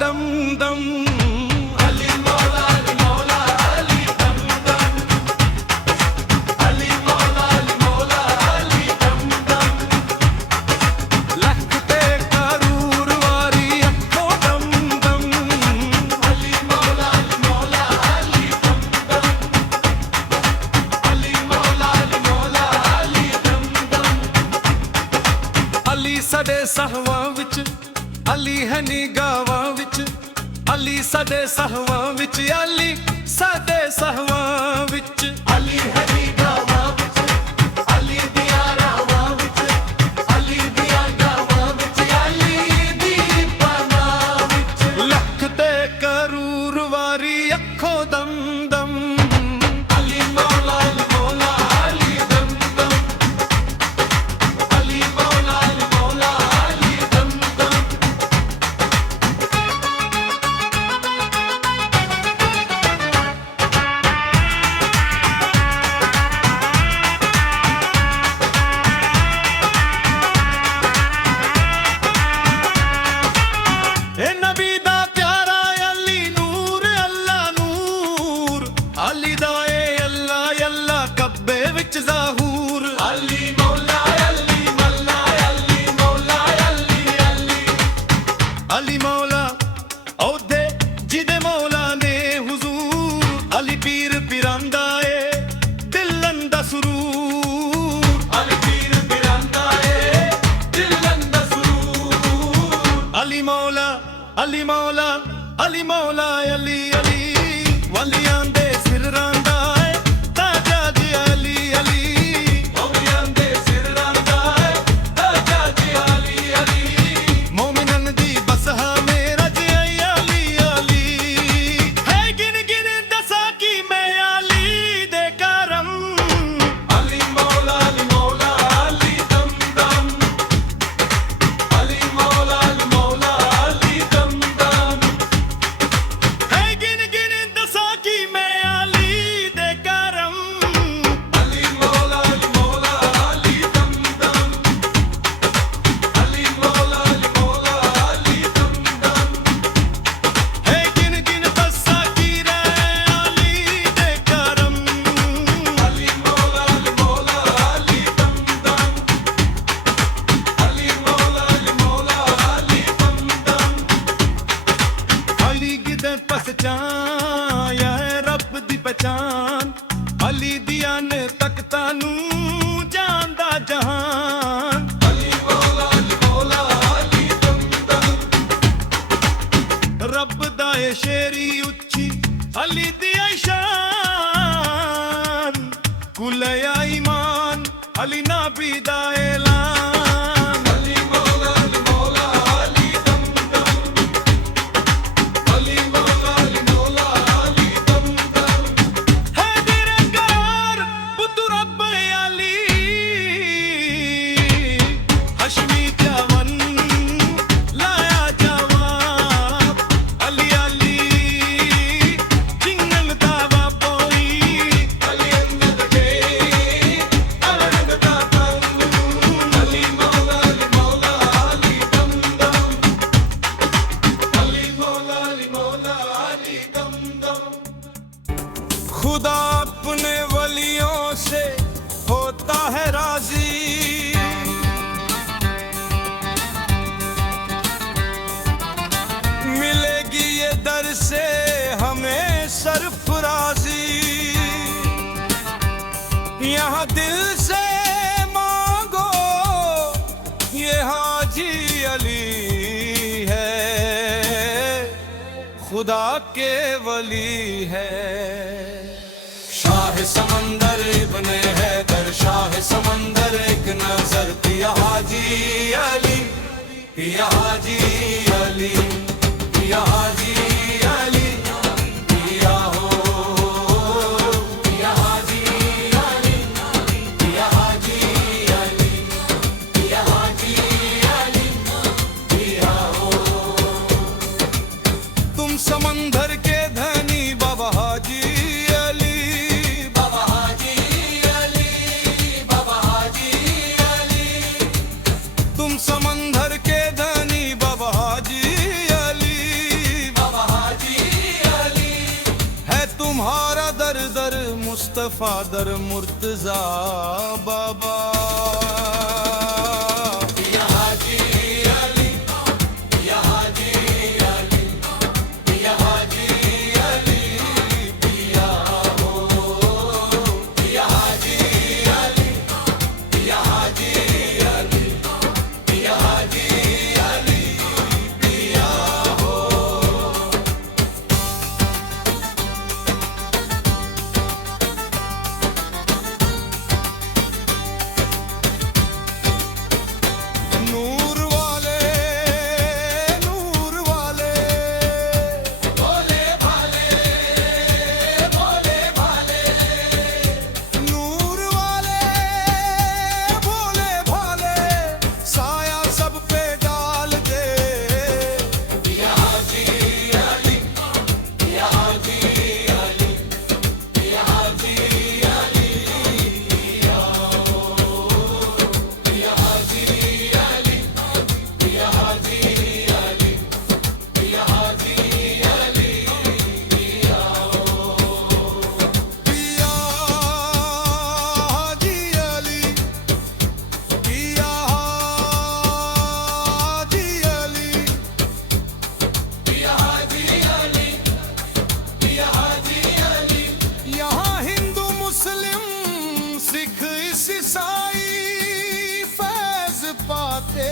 दम दम। अली मौला अली मौला अली दम दम। अली मौला अली मौला अली दम दम। लखते करूर वारी अखों दम दम। अली मौला अली मौला अली दम दम। अली मौला अली मौला अली दम दम। अली साडे सहवां विच, अली है निगाहां विच, अली साडे सहवां विच, अली साडे सहवां विच। अली है निगाहां विच, अली दियां राहां विच, अली दियां गावां विच, अली दी पनाह विच। लखते करूर वारी अखों दम दम। अली मौला अली मौला अली दम दम। अली मौला अली मौला अली दम दम। ए नबी दा प्यारा अली नूर अल्लाह नूर, अली दा ए अल्लाह अल्लाह कब्बे विच ज़हूर। अली मौला अली मल्ला अली मौला अली अली। अली मौला औदे जिदे मौला ने हुजूर, अली पीर पिरांदा ए दिलन दा सुरूर। अली पीर पिरांदा ए दिलन दा सुरूर। अली मौला अली मौला अली मौला अली अली, वलियां दे सिरां दा ए ताजा जी अली अली। मौलियां दे सिरां दा ए ताजा जी अली अली। मोमिनन दी बसहा मेरा जी अली अली। है गिन गिन दसा की मैं अली दे करम। अली मौला अली मौला अली दम दम। अली मौला अली मौला अली दम दम। है गिन गिन दसा की मैं अली दे करम। अली मौला अली मौला अली दम दम। अली मौला अली मौला अली दम दम। है गिन गिन दसा की रे अली दे करम। अली मौला अली मौला अली दम दम। अली मौला अली मौला अली दम दम। अली गिदे पहचान या रब दी पहचान, अली दिया ने तख्ता नू जानदा जहान। अली मौला अली मौला अली दम दम। रब दा ए शेरी उच्ची, अली दिया शान। कुलया ईमान, अली नाबी दा ऐलान। अली मौला अली मौला अली दम दम। अली मौला अली मौला अली दम दम। है तेरे करार पुत्तु रब अली, हशमी जवन लाया जवाब। अली अली जिंगल दावा पोई, अली अंगद के अलग दा तंग। अली मौला अली मौला अली दम दम। अली मौला अली मौला अली दम दम। खुदा अपने वलियों से होता है राजी, मिलेगी ये दर से हमें सरफराजी। यहाँ दिल से मांगो ये हाजी अली है, खुदा के वली है। शाह समंदर इब्ने हैदर, शाह समंदर एक नजर पिया हाजी अली, पिया हाजी अली, पिया हाजी अली, पिया हो पिया हाजी अली, पिया हाजी अली, पिया हाजी अली, पिया हो। तुम समंदर के धनी बाबा हाजी अली, बाबा हाजी अली फादर मुर्तजा बाबा। या हाजी अली, या हाजी अली, या हाजी अली पिया हो, या हाजी अली, या हाजी अली, या हाजी अली पिया हो। नूर वाले, नूर वाले, भोले भाले, भोले भाले, नूर वाले, भोले भाले, साया सब पे डाल दे। या हाजी अली, या हाजी अली, या हाजी अली पिया हो, या हाजी अली, या हाजी अली, या हाजी अली पिया हो। पिया हाजी अली, पिया हाजी अली, या हाजी अली, या हाजी अली, यहाँ हिंदू मुस्लिम सिख ईसाई फैज पाते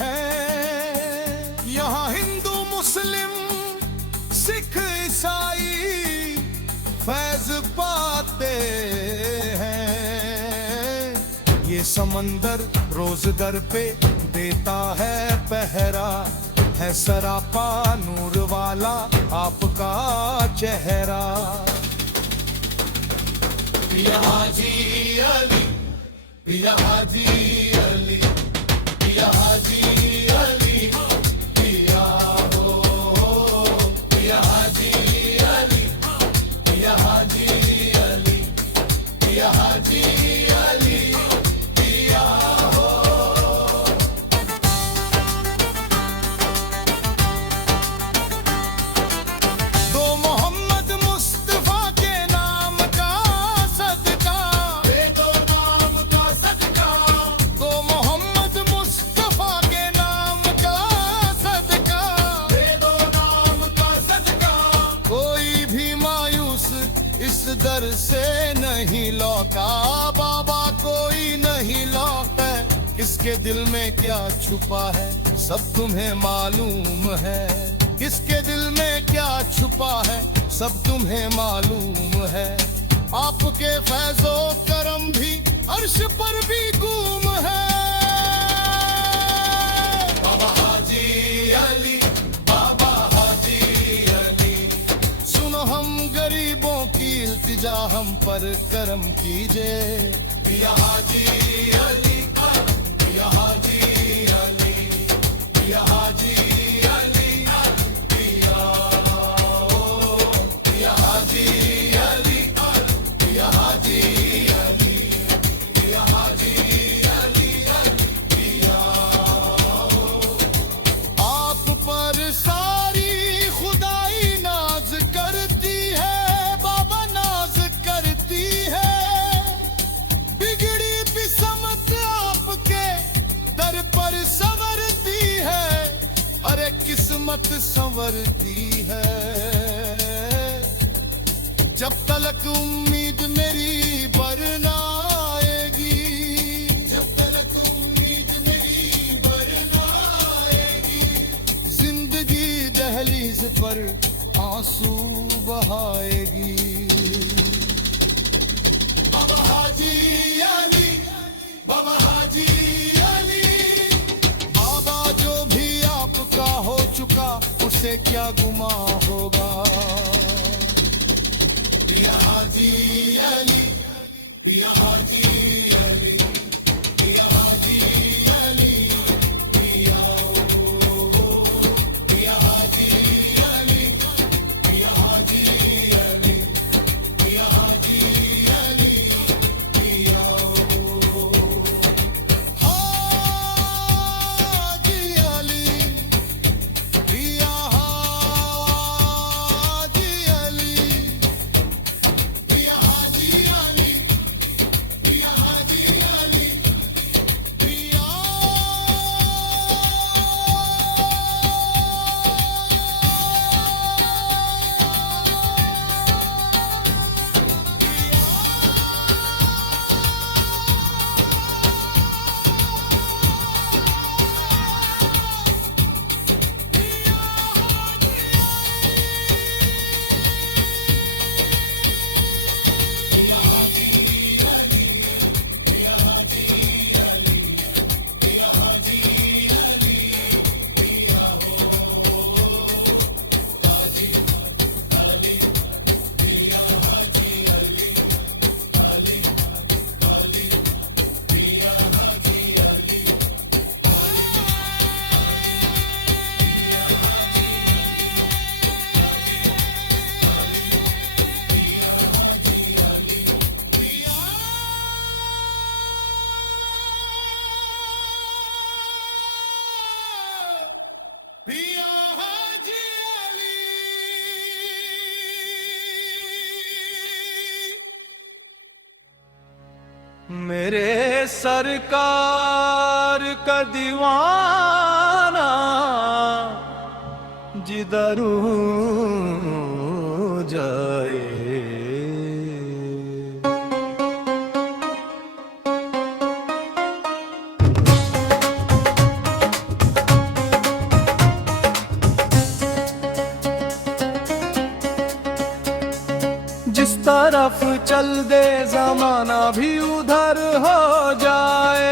हैं। यहाँ हिंदू मुस्लिम सिख ईसाई फैज पाते हैं। ये समंदर रोज दर पे देता है पहरा, है सरापा नूर वाला आपका चेहरा। या हाजी अली, या हाजी अली, या हाजी अली पिया हो, या हाजी अली, या हाजी अली, या हाजी अली पिया हो। दो मोहम्मद मुस्तफा के नाम का सदका, दे दो नाम का सदका, दो मोहम्मद मुस्तफा के नाम का सदका। दे दो नाम का सदका। कोई भी मायूस इस दर से नहीं लौटा बाबा, कोई नहीं लौटा। किसके दिल में क्या छुपा है सब तुम्हें मालूम है, किसके दिल में क्या छुपा है सब तुम्हें मालूम है। आपके फैजो करम भी अर्श पर भी गुम है। बाबा हाजी अली, बाबा हाजी अली, सुनो हम गरीबों की इल्तिजा, हम पर करम कीजिए। या हाजी अली, या हाजी अली, या हाजी अली पिया हो, या हाजी अली, या हाजी अली, या हाजी अली पिया हो। आप पर सारी खुदाई नाज करती है बाबा, नाज करती है। बिगड़ी बिसमत आपके दर पर संवरती है, अरे किस्मत संवरती है। जब तलक उम्मीद मेरी बरना आएगी, जब तक उम्मीद मेरी बरना आएगी, जिंदगी दहलीज पर आंसू बहाएगी। बाबा हाजी अली, बाबा हाजी अली, बाबा जो भी आपका हो चुका उसे क्या गुमा होगा। या हाजी अली, या हाजी अली, या हाजी अली पिया हो, या हाजी अली, या हाजी अली, या हाजी अली पिया हो। हाजी अली, पिया हाजी अली, या हाजी अली, पिया हाजी अली मेरे सरकार का दीवाना जिधर जाए जिस तरफ चल दे जमाना भी उधर हो जाए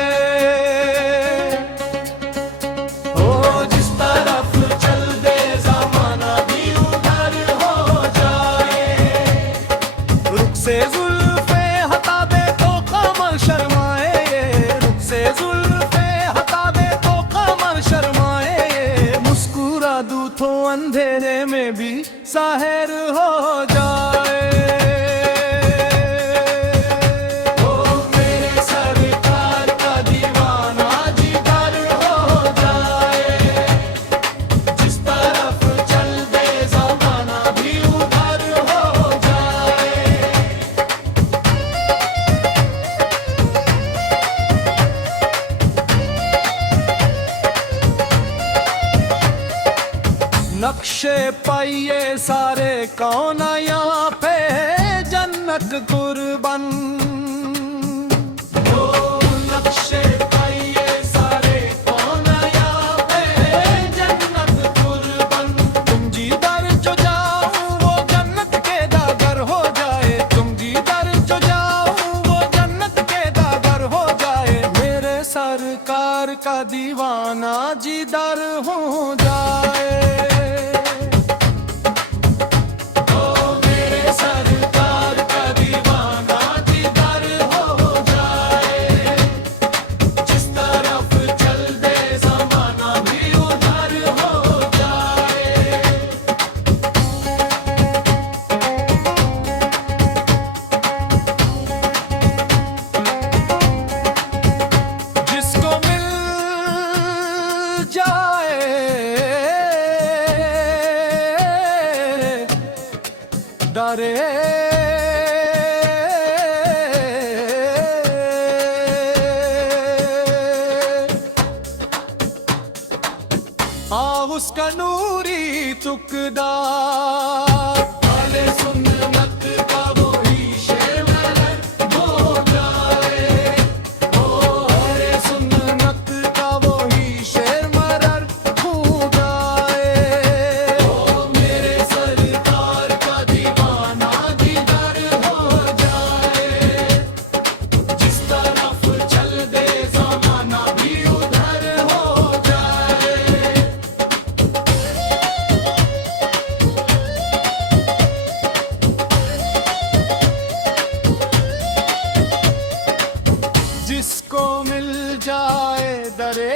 ओ जिस तरफ चल दे जमाना भी उधर हो जाए रुख से जुल्फे हटा दे तो कमर शर्माए रुख से जुल्फे हटा दे तो कमर शर्माए मुस्कुरा दूं तो अंधेरे में भी साहिर हो जाए नक्शे पाइए सारे कौन यहाँ पे जन्नत कुर्बान नक्शे पाइए सारे कौन यहाँ पे जन्नत कुर्बान तुम जिधर जो जाओ वो जन्नत के दागर हो जाए तुम जिधर जो जाओ वो जन्नत के दागर हो जाए मेरे सरकार का दीवाना जिधर हो जाए डरे उसका नूरी तुकदा सुन्नत का वो ही शेर हो जाए ओ हरे सुन्नत का वो ही शेर मरर हो जाए ओ मेरे सरकार का दीवाना जिधर हो जाए जिस तरफ चल दे जमाना भी उधर हो जाए जिसको मिल जाए दरे